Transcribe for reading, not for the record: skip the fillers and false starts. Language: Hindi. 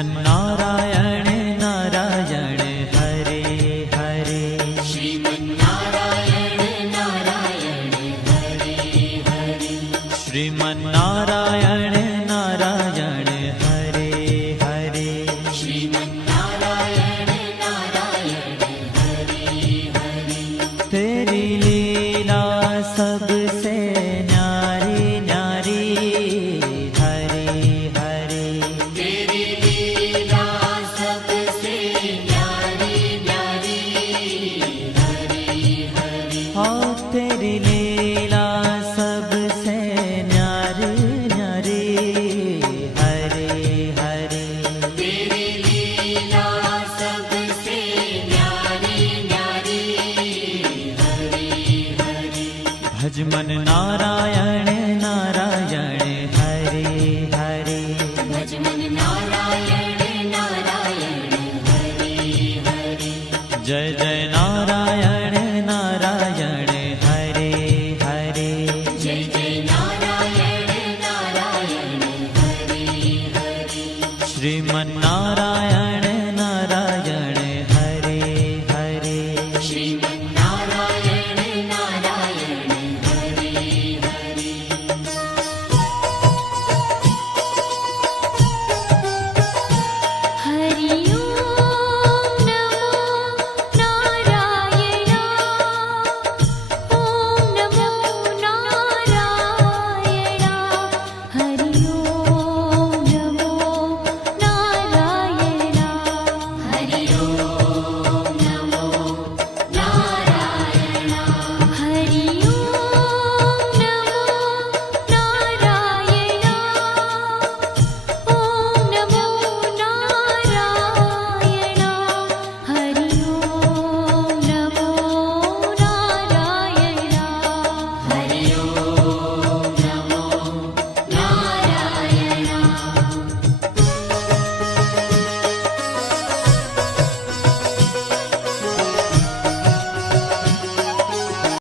श्रीमन्नारायण नारायण हरे हरे। श्रीमन्नारायण नारायण हरे हरे। श्रीमन्नारायण नारायण हरे हरे। श्रीमन्नारायण नारायण हरे हरे। तेरी लीला सबसे न्यारी न्यारी हरे हरे। तेरी लीला सबसे न्यारी न्यारी हरे हरे। हाँ तेरी लीला सबसे न्यारी न्यारी हरे हरे। तेरी लीला सबसे न्यारी न्यारी हरे हरे। भजमन नारायण नारायण हरे हरे। भजमन नारायण नारायण हरे हरे। जय जय नारायण